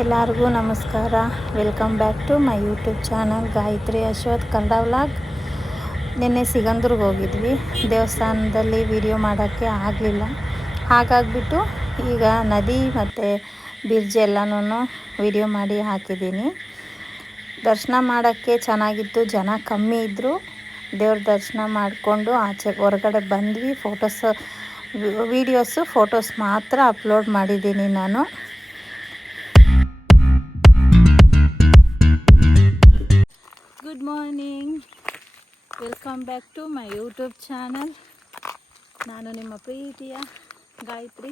ಎಲ್ಲರಿಗೂ ನಮಸ್ಕಾರ. Welcome back to my YouTube channel Gayatri Ashwath Kannada vlog. ನಿನ್ನೆ ಸಿಗಂದೂರಿಗೆ ಹೋಗಿದ್ವಿ. ದೇವಸ್ಥಾನದಲ್ಲಿ ವಿಡಿಯೋ ಮಾಡೋಕ್ಕೆ ಆಗಲಿಲ್ಲ. ಹಾಗಾಗಿಬಿಟ್ಟು ಈಗ ನದಿ ಮತ್ತು ಬ್ರಿಡ್ಜ್ ಎಲ್ಲನೂ ವಿಡಿಯೋ ಮಾಡಿ ಹಾಕಿದ್ದೀನಿ. ದರ್ಶನ ಮಾಡೋಕ್ಕೆ ಚೆನ್ನಾಗಿತ್ತು. ಜನ ಕಮ್ಮಿ ಇದ್ದರು. ದೇವ್ರ ದರ್ಶನ ಮಾಡಿಕೊಂಡು ಆಚೆ ಹೊರಗಡೆ ಬಂದ್ವಿ. ಫೋಟೋಸ್ ಮಾತ್ರ ಅಪ್ಲೋಡ್ ಮಾಡಿದ್ದೀನಿ ನಾನು. Good morning, welcome back to my YouTube channel. ನಾನು ನಿಮ್ಮ ಪ್ರೀತಿಯ ಗಾಯತ್ರಿ.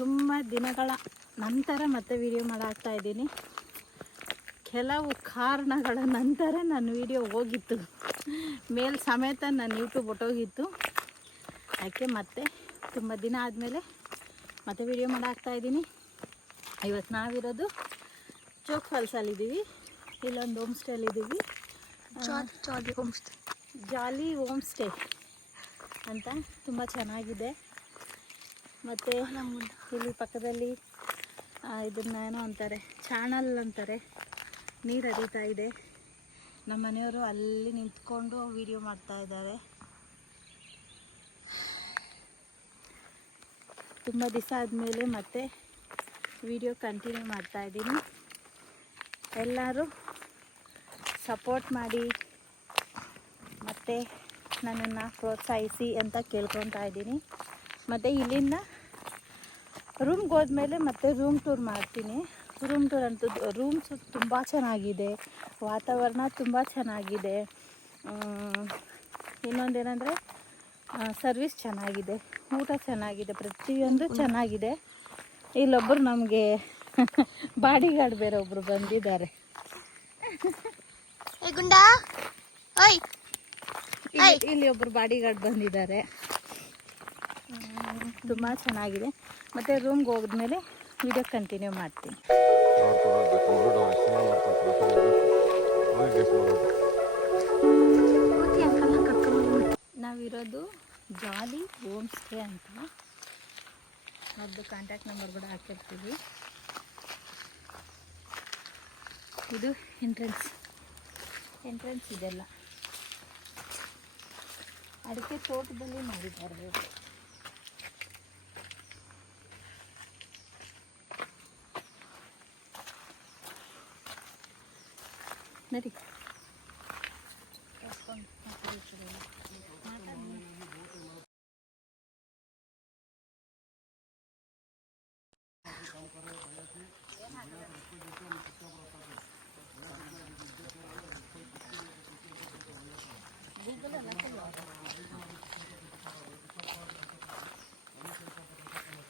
ತುಂಬ ದಿನಗಳ ನಂತರ ಮತ್ತೆ ವಿಡಿಯೋ ಮಾಡಾಕ್ತಾ ಇದ್ದೀನಿ. ಕೆಲವು ಕಾರಣಗಳ ನಂತರ ನನ್ನ ವಿಡಿಯೋ ಹೋಗಿತ್ತು, ಮೇಲ್ ಸಮೇತ ನನ್ನ ಯೂಟ್ಯೂಬ್ ಹೊಟ್ಟೋಗಿತ್ತು. ಯಾಕೆ ಮತ್ತೆ ತುಂಬ ದಿನ ಆದಮೇಲೆ ಮತ್ತೆ ವಿಡಿಯೋ ಮಾಡಾಕ್ತಾ ಇದ್ದೀನಿ. ಇವತ್ತು ನಾವಿರೋದು ಜೋಗ್ ಫಾಲ್ಸಲ್ಲಿದ್ದೀವಿ. ಇಲ್ಲೊಂದು ಹೋಮ್ ಸ್ಟೇಲಿದ್ದೀವಿ. ಜಾಲಿ ಹೋಮ್ ಸ್ಟೇ ಅಂತ ತುಂಬ ಚೆನ್ನಾಗಿದೆ. ಮತ್ತು ಇಲ್ಲಿ ಪಕ್ಕದಲ್ಲಿ ಇದನ್ನೇನೋ ಅಂತಾರೆ, ಚಾನಲ್ ಅಂತಾರೆ, ನೀರು ಹರಿತಾ ಇದೆ. ನಮ್ಮ ಮನೆಯವರು ಅಲ್ಲಿ ನಿಂತ್ಕೊಂಡು ವಿಡಿಯೋ ಮಾಡ್ತಾ ಇದ್ದಾರೆ. ತುಂಬ ದಿವಸ ಆದಮೇಲೆ ಮತ್ತೆ ವಿಡಿಯೋ ಕಂಟಿನ್ಯೂ ಮಾಡ್ತಾ ಇದ್ದೀನಿ. ಎಲ್ಲರೂ ಸಪೋರ್ಟ್ ಮಾಡಿ ಮತ್ತು ನನ್ನನ್ನು ಪ್ರೋತ್ಸಾಹಿಸಿ ಅಂತ ಕೇಳ್ಕೊತಾ ಇದ್ದೀನಿ. ಮತ್ತು ಇಲ್ಲಿಂದ ರೂಮ್ಗೆ ಹೋದ್ಮೇಲೆ ಮತ್ತೆ ರೂಮ್ ಟೂರ್ ಮಾಡ್ತೀನಿ. ರೂಮ್ ಟೂರ್ ಅಂತೂ ರೂಮ್ಸ್ ತುಂಬ ಚೆನ್ನಾಗಿದೆ, ವಾತಾವರಣ ತುಂಬ ಚೆನ್ನಾಗಿದೆ. ಇನ್ನೊಂದೇನೆಂದರೆ ಸರ್ವಿಸ್ ಚೆನ್ನಾಗಿದೆ, ಊಟ ಚೆನ್ನಾಗಿದೆ, ಪ್ರತಿಯೊಂದು ಚೆನ್ನಾಗಿದೆ. ಇಲ್ಲೊಬ್ಬರು ನಮಗೆ ಬಾಡಿಗಾರ್ಡ್ ಬೇರೆ ಒಬ್ಬರು ಬಂದಿದ್ದಾರೆ. ಇಲ್ಲಿ ಒಬ್ಬರು ಬಾಡಿಗಾರ್ಡ್ ಬಂದಿದ್ದಾರೆ. ತುಂಬ ಚೆನ್ನಾಗಿದೆ. ಮತ್ತು ರೂಮ್ಗೆ ಹೋಗಿದ್ಮೇಲೆ ವಿಡಿಯೋ ಕಂಟಿನ್ಯೂ ಮಾಡ್ತೀನಿ. ನಾವಿರೋದು ಜಾಲಿ ಹೋಮ್ ಸ್ಟೇ ಅಂತ. ಅದು ಕಾಂಟ್ಯಾಕ್ಟ್ ನಂಬರ್ ಕೂಡ ಹಾಕಿರ್ತೀವಿ. ಇದು ಎಂಟ್ರೆನ್ಸ್ ಇದೆಲ್ಲ ಅಡಿಕೆ ತೋಟದಲ್ಲಿ ಮಾಡಿದ್ದಾರೆ. ನಡಿ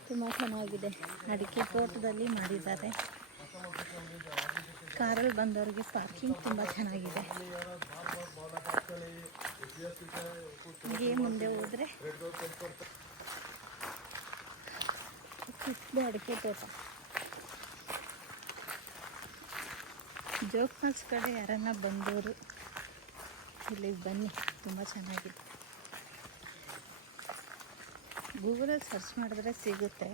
ತುಂಬ ಚೆನ್ನಾಗಿದೆ. ಅಡಿಕೆ ತೋಟದಲ್ಲಿ ಮಾಡಿದ್ದಾರೆ. ಕಾರಲ್ಲಿ ಬಂದವರಿಗೆ ಪಾರ್ಕಿಂಗ್ ತುಂಬ ಚೆನ್ನಾಗಿದೆ. ಹೀಗೆ ಮುಂದೆ ಹೋದರೆ ಸುತ್ತಲೂ ಅಡಿಕೆ ತೋಟ. ಜೋಗ್ ಫಾಲ್ಸ್ ಕಡೆ ಯಾರನ್ನ ಬಂದವರು ಇಲ್ಲಿಗೆ ಬನ್ನಿ, ತುಂಬ ಚೆನ್ನಾಗಿದೆ. ಗೂಗಲಲ್ಲಿ ಸರ್ಚ್ ಮಾಡಿದ್ರೆ ಸಿಗುತ್ತೆ.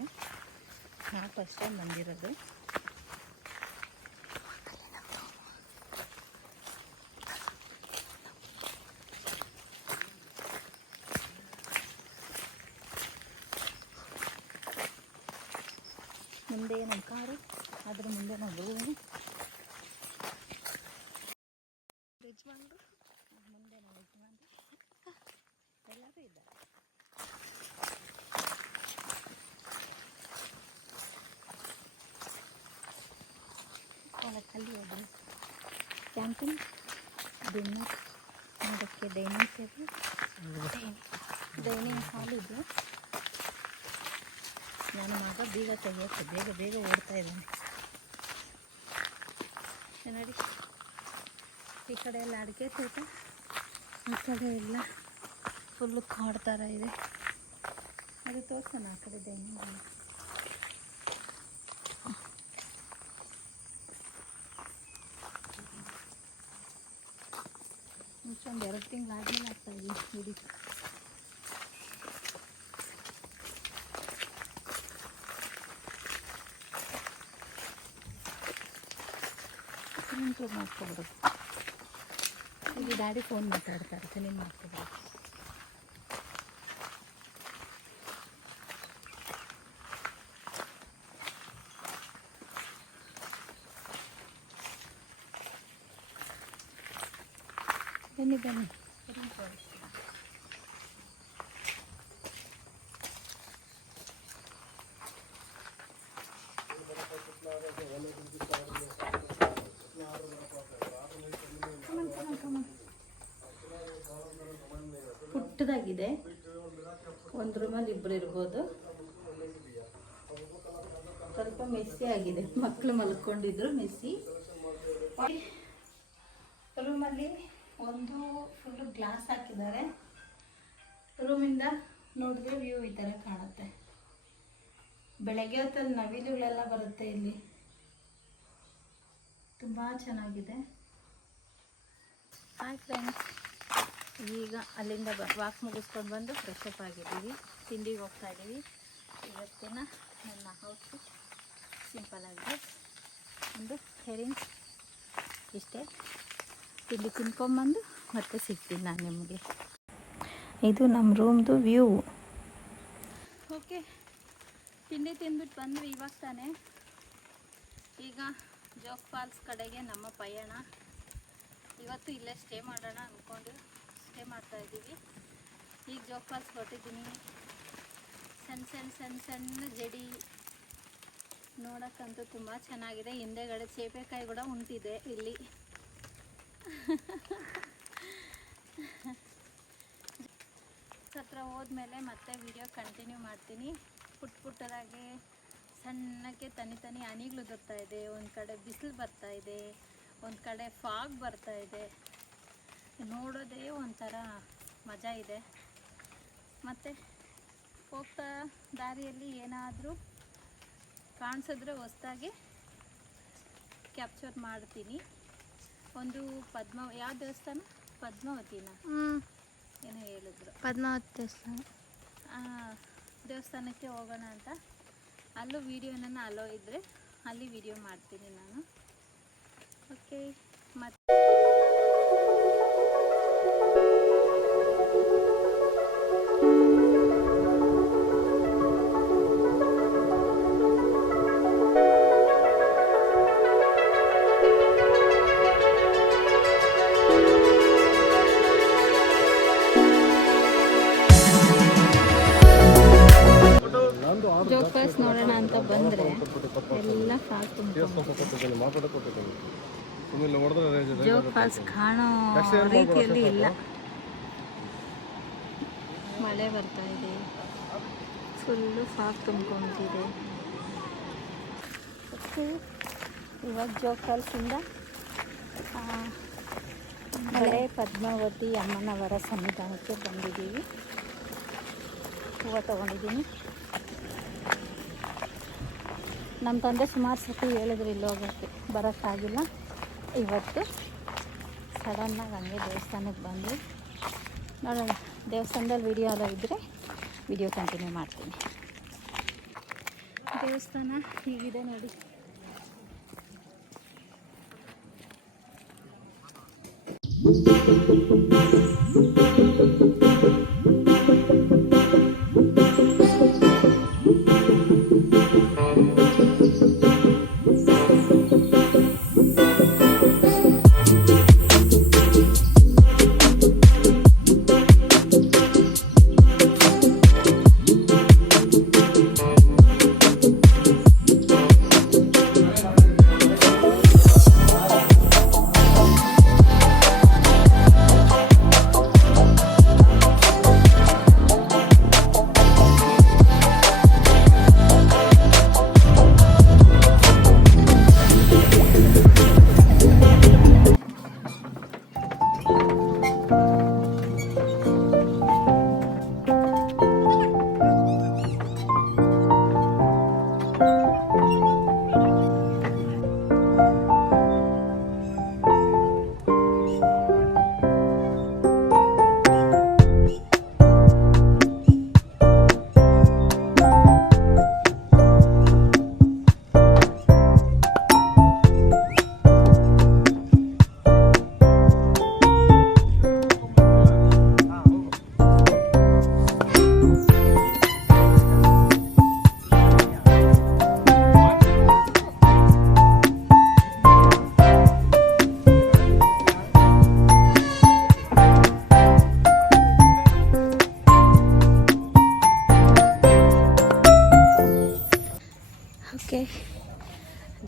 ನಾವು ಫಸ್ಟ್ ಟೈಮ್ ಬಂದಿರೋದು. ಮುಂದೆ ನಮ್ಮ ಕಾರು, ಅದ್ರ ಮುಂದೆ ನಾವು ರೂಮು, ಯಜಮಾನ್ರು, ಮುಂದೆ ನಮ್ಮ ಯಜಮಾನ್ರು ಎಲ್ಲರೂ ಇದ್ದಾರೆ. ಅಲ್ಲಿ ಹೋದರೆ ಕ್ಯಾಂಟೀನ್, ಡಿನ್ನರ್ ಮಾಡೋಕ್ಕೆ ಡೈನಿಂಗ್ ಟೇಬಲ್, ಡೈನಿಂಗ್ ಹಾಲ್ ಇದೆ. ನನ್ನ ಮಗ ಬೀಗ ತೆಗಿಯೋಕ್ಕೆ ಬೇಗ ಓಡ್ತಾ ಇದ್ದಾನೆ. ನೋಡಿ, ಈ ಕಡೆ ಎಲ್ಲ ಅಡಿಕೆ ತೋಟ, ಈ ಕಡೆ ಎಲ್ಲ ಫುಲ್ಲು ಕಾಡು ಥರ ಇದೆ. ಅದು ತೋರ್ಸೋಣ ಆ ಕಡೆ ಡೈನಿಂಗ್ ಹಾಲ್. ಮುಂಚೆ 2 ತಿಂಗಳಾದ್ಮೇಲೆ ಆಗ್ತಾಯಿದ್ದೀನಿ ವಿಡಿಯೋ. ಇಂಕ್ಲೂಡ್ ಮಾಡ್ಕೊಬಿಡು. ಈಗ ಡ್ಯಾಡಿ ಫೋನ್ ಮಾತಾಡ್ತಾ ಇರ್ತೀನಿ, ನೀನು ಮಾಡ್ಕೊಬಿಡು. ಬನ್ನಿ ಬನ್ನಿ. ಪುಟ್ಟದಾಗಿದೆ, ಒಂದು ರೂಮಲ್ಲಿ ಇಬ್ಬರು ಇರ್ಬೋದು. ಸ್ವಲ್ಪ ಮೆಸ್ಸಿ ಆಗಿದೆ, ಮಕ್ಕಳು ಮಲ್ಕೊಂಡಿದ್ರು ಮೆಸ್ಸಿ. ರೂಮಲ್ಲಿ ಒಂದು ಫುಲ್ಲು ಗ್ಲಾಸ್ ಹಾಕಿದ್ದಾರೆ. ರೂಮಿಂದ ನೋಡಿದ್ರೆ ವ್ಯೂ ಈ ಥರ ಕಾಣುತ್ತೆ. ಬೆಳಗ್ಗೆ ಹೊತ್ತಲ್ಲಿ ನವಿಲುಗಳೆಲ್ಲ ಬರುತ್ತೆ ಇಲ್ಲಿ, ತುಂಬ ಚೆನ್ನಾಗಿದೆ. ಹಾಯ್ ಫ್ರೆಂಡ್ಸ್, ಈಗ ಅಲ್ಲಿಂದ ವಾಕ್ ಮುಗಿಸ್ಕೊಂಡು ಬಂದು ಫ್ರೆಶ್ ಅಪ್ ಆಗಿದ್ದೀವಿ, ತಿಂಡಿಗೆ ಹೋಗ್ತಾ ಇದ್ದೀವಿ. ಇವತ್ತಿನ ನನ್ನ ಔಟ್ಫಿಟ್ ಸಿಂಪಲ್ ಆಗಿದೆ, ಒಂದು ಹೆರಿಂಗ್ ಇಷ್ಟೇ. ತಿಂಡಿ ತಿನ್ಕೊಂಬಂದು ಮತ್ತೆ ಸಿಗ್ತೀನಿ ನಾನು ನಿಮಗೆ. ಇದು ನಮ್ಮ ರೂಮ್ದು ವ್ಯೂ. ಓಕೆ, ತಿಂಡಿ ತಿಂದ್ಬಿಟ್ಟು ಬಂದ್ವಿ ಇವಾಗ ತಾನೇ. ಈಗ ಜೋಗ್ ಫಾಲ್ಸ್ ಕಡೆಗೆ ನಮ್ಮ ಪಯಣ. ಇವತ್ತು ಇಲ್ಲೇ ಸ್ಟೇ ಮಾಡೋಣ ಅಂದ್ಕೊಂಡು ಸ್ಟೇ ಮಾಡ್ತಾಯಿದ್ದೀವಿ. ಈಗ ಜೋಗ್ ಫಾಲ್ಸ್ ಹೊರಟಿದ್ದೀನಿ. ಸಣ್ಣ ಸಣ್ಣ ಸಣ್ಣ ಸಣ್ಣ ಜಡಿ ನೋಡೋಕ್ಕಂತೂ ತುಂಬ ಚೆನ್ನಾಗಿದೆ. ಹಿಂದೆಗಡೆ ಚೇಪೆಕಾಯಿ ಕೂಡ ಉಂಟಿದೆ ಇಲ್ಲಿ. ಹತ್ರ ಹೋದ್ಮೇಲೆ ಮತ್ತೆ ವಿಡಿಯೋ ಕಂಟಿನ್ಯೂ ಮಾಡ್ತೀನಿ. ಪುಟ್ಟದಾಗಿ ಸಣ್ಣಕ್ಕೆ ತನಿ ಹನಿಗಳು ಬರ್ತಾ ಇದೆ, ಒಂದು ಕಡೆ ಬಿಸಿಲು ಬರ್ತಾ ಇದೆ, ಒಂದು ಕಡೆ ಫಾಗ್ ಬರ್ತಾ ಇದೆ. ನೋಡೋದೇ ಒಂಥರ ಮಜಾ ಇದೆ. ಮತ್ತು ಹೋಗ್ತಾ ದಾರಿಯಲ್ಲಿ ಏನಾದರೂ ಕಾಣಿಸಿದ್ರೆ ಹೊಸ್ದಾಗಿ ಕ್ಯಾಪ್ಚರ್ ಮಾಡ್ತೀನಿ. ಒಂದು ಯಾವ ದೇವಸ್ಥಾನ, ಪದ್ಮಾವತಿನ ಏನೋ ಹೇಳಿದ್ರು, ಪದ್ಮಾವತಿ ದೇವಸ್ಥಾನ. ದೇವಸ್ಥಾನಕ್ಕೆ ಹೋಗೋಣ ಅಂತ. ಅಲ್ಲೂ ವೀಡಿಯೋನ ಅಲೋ ಇದ್ದರೆ ಅಲ್ಲಿ ವಿಡಿಯೋ ಮಾಡ್ತೀನಿ ನಾನು. ಓಕೆ, ಮತ್ತು ಜೋಗ್ ಫಾಲ್ಸ್ ನೋಡೋಣ ಅಂತ ಬಂದರೆ ಎಲ್ಲ ಸಾಕು. ಜೋಗ್ ಫಾಲ್ಸ್ ಕಾಣೋ ರೀತಿಯಲ್ಲಿ ಇಲ್ಲ. ಮಳೆ ಬರ್ತಾ ಇದೆ, ಫುಲ್ಲು ಫಾಗ್ ತುಂಬ್ಕೊಂತಿದೆ. ಇವಾಗ ಜೋಗ್ ಫಾಲ್ಸಿಂದ ಹಳೆ ಪದ್ಮಾವತಿ ಅಮ್ಮನವರ ಸನ್ನಿಧಾನಕ್ಕೆ ಬಂದಿದ್ದೀವಿ. ಹೂವು ತೊಗೊಂಡಿದ್ದೀನಿ. ನಮ್ಮ ತಂದೆ ಸುಮಾರು ಸತಿ ಹೇಳಿದ್ರು ಇಲ್ಲಿ ಹೋಗೋಕ್ಕೆ, ಬರೋಕ್ಕಾಗಿಲ್ಲ. ಇವತ್ತು ಸಡನ್ನಾಗಿ ಹಂಗೆ ದೇವಸ್ಥಾನಕ್ಕೆ ಬಂದು ನೋಡೋಣ. ದೇವಸ್ಥಾನದಲ್ಲಿ ವಿಡಿಯೋ ಎಲ್ಲ ಇದ್ದರೆ ವಿಡಿಯೋ ಕಂಟಿನ್ಯೂ ಮಾಡ್ತೀನಿ. ದೇವಸ್ಥಾನ ಹೀಗಿದೆ ನೋಡಿ.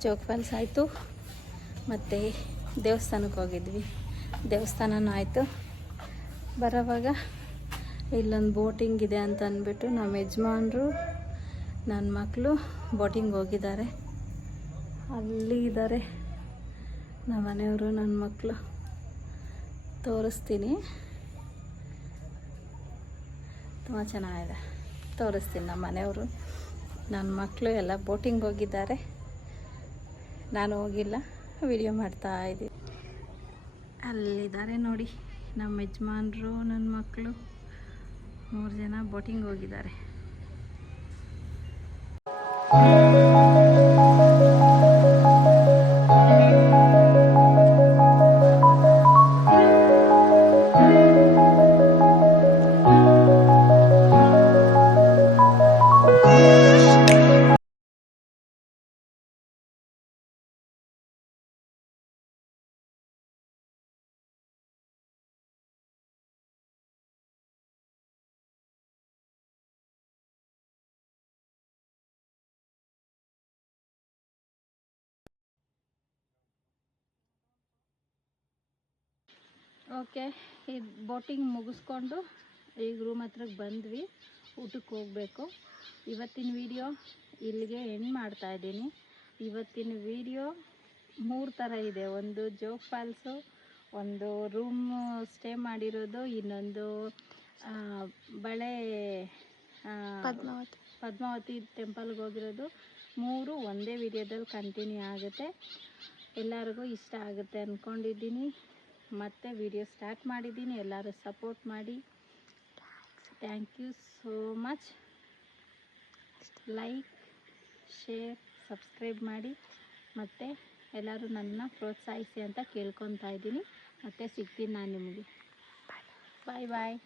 ಜೋಗ್ ಫಾಲ್ಸ್ ಆಯಿತು, ಮತ್ತು ದೇವಸ್ಥಾನಕ್ಕೆ ಹೋಗಿದ್ವಿ, ದೇವಸ್ಥಾನನೂ ಆಯಿತು. ಬರೋವಾಗ ಇಲ್ಲೊಂದು ಬೋಟಿಂಗ್ ಇದೆ ಅಂತ ಅಂದ್ಬಿಟ್ಟು ನಮ್ಮ ಯಜಮಾನ್ರು ನನ್ನ ಮಕ್ಕಳು ಬೋಟಿಂಗ್ ಹೋಗಿದ್ದಾರೆ. ಅಲ್ಲಿ ಇದ್ದಾರೆ ನಮ್ಮ ಮನೆಯವರು, ನನ್ನ ಮಕ್ಕಳು. ತೋರಿಸ್ತೀನಿ, ತುಂಬ ಚೆನ್ನಾಗಿದೆ, ತೋರಿಸ್ತೀನಿ. ನಮ್ಮ ಮನೆಯವರು, ನನ್ನ ಮಕ್ಕಳು ಎಲ್ಲ ಬೋಟಿಂಗ್ ಹೋಗಿದ್ದಾರೆ, ನಾನು ಹೋಗಿಲ್ಲ, ವಿಡಿಯೋ ಮಾಡ್ತಾಯಿದ್ದೀನಿ. ಅಲ್ಲಿದ್ದಾರೆ ನೋಡಿ ನಮ್ಮ ಯಜಮಾನ್ರು, ನನ್ನ ಮಕ್ಕಳು 3 ಜನ ಬೋಟಿಂಗ್ ಹೋಗಿದ್ದಾರೆ. ಓಕೆ, ಈ ಬೋಟಿಂಗ್ ಮುಗಿಸ್ಕೊಂಡು ಈಗ ರೂಮ್ ಹತ್ರಕ್ಕೆ ಬಂದ್ವಿ, ಊಟಕ್ಕೆ ಹೋಗಬೇಕು. ಇವತ್ತಿನ ವಿಡಿಯೋ ಇಲ್ಲಿಗೆ ಎಂಡ್ ಮಾಡ್ತಾಯಿದ್ದೀನಿ. ಇವತ್ತಿನ ವಿಡಿಯೋ 3 ಥರ ಇದೆ. ಒಂದು ಜೋಗ್ ಫಾಲ್ಸು, ಒಂದು ರೂಮ್ ಸ್ಟೇ ಮಾಡಿರೋದು, ಇನ್ನೊಂದು ಬಳೆ ಪದ್ಮಾವತಿ ಟೆಂಪಲ್ಗೆ ಹೋಗಿರೋದು. 3 ಒಂದೇ ವಿಡಿಯೋದಲ್ಲಿ ಕಂಟಿನ್ಯೂ ಆಗುತ್ತೆ. ಎಲ್ಲರಿಗೂ ಇಷ್ಟ ಆಗುತ್ತೆ ಅಂದ್ಕೊಂಡಿದ್ದೀನಿ. ಮತ್ತೆ ವಿಡಿಯೋ ಸ್ಟಾರ್ಟ್ ಮಾಡಿದ್ದೀನಿ. ಎಲ್ಲರೂ ಸಪೋರ್ಟ್ ಮಾಡಿ. Thank you so much. Like, share, subscribe ಮಾಡಿ. ಮತ್ತು ಎಲ್ಲರೂ ನನ್ನ ಪ್ರೋತ್ಸಾಹಿಸಿ ಅಂತ ಕೇಳ್ಕೊತಾ ಇದ್ದೀನಿ. ಮತ್ತೆ ಸಿಗ್ತೀನಿ ನಾನು ನಿಮಗೆ. ಬಾಯ್ ಬಾಯ್.